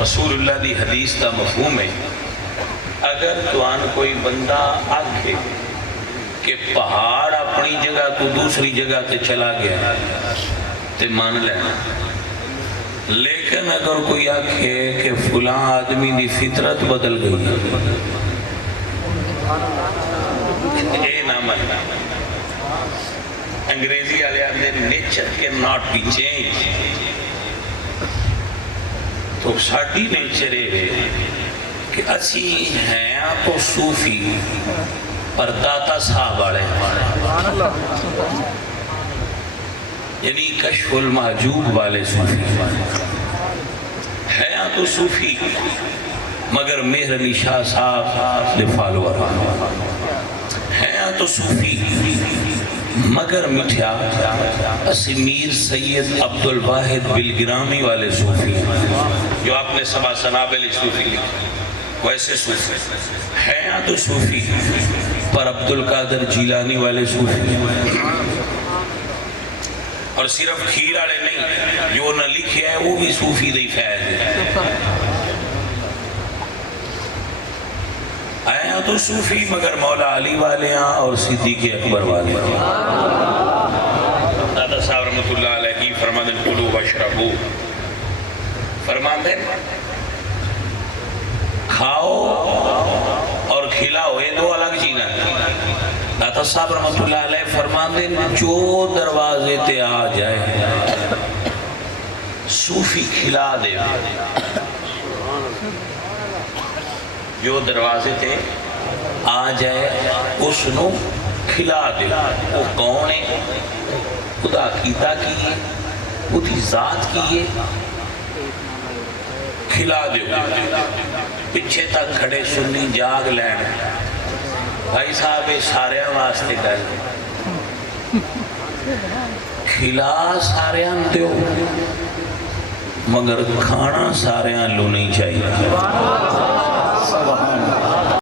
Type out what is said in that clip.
رسول اللہ دی حدیث کا مفہوم ہے اگر توان کوئی بندہ آکھے کہ پہاڑ اپنی جگہ تو دوسری جگہ تے چلا گیا تے مان لینا، لیکن اگر کوئی آکھے کہ فلاں آدمی دی فطرت بدل گئی اے نہ ماننا۔ انگریزی والے آتے nature can not be change, تو ساڈی نیچر ہے کہ اسی ہیں تو صوفی پر داتا صاحب والے، یعنی کشف المحجوب والے صوفی ہیں تو صوفی مگر مہر علی شاہ صاحب دے فالوور ہیں تو صوفی مگر مٹھیا اسی میر سید عبدالواحد بلگرامی والے صوفی جو آپ نے سبا سنابل صوفی لکھا ویسے صوفی ہیں تو صوفی پر عبدالقادر جیلانی والے صوفی، اور صرف کھیر والے نہیں، جو نہ لکھے ہے وہ بھی صوفی دی فیض ہے۔ آیا تو صوفی مگر مولا علی والے ہیں اور صدیق اکبر والے ہیں۔ دادا صاحب رحمت اللہ علیہ کی فرماندن کلو واشربو، فرماندن کھاؤ اور کھلاؤ، یہ دو الگ چیزیں ہیں۔ دادا صاحب رحمت اللہ علیہ فرماندن جو دروازے تے آ جائے صوفی کھلا دے، جو دروازے تے آ جائے اس نو کھلا دے۔ وہ کون ہے؟ خدا کیتا کیے، خودی ذات کیے، کھلا دے۔ پچھے تک کھڑے سنی جاگ لین، بھائی صاحب سارے واسطے گل کھلا سارے دیو مگر کھانا سارے لو نہیں چاہیے۔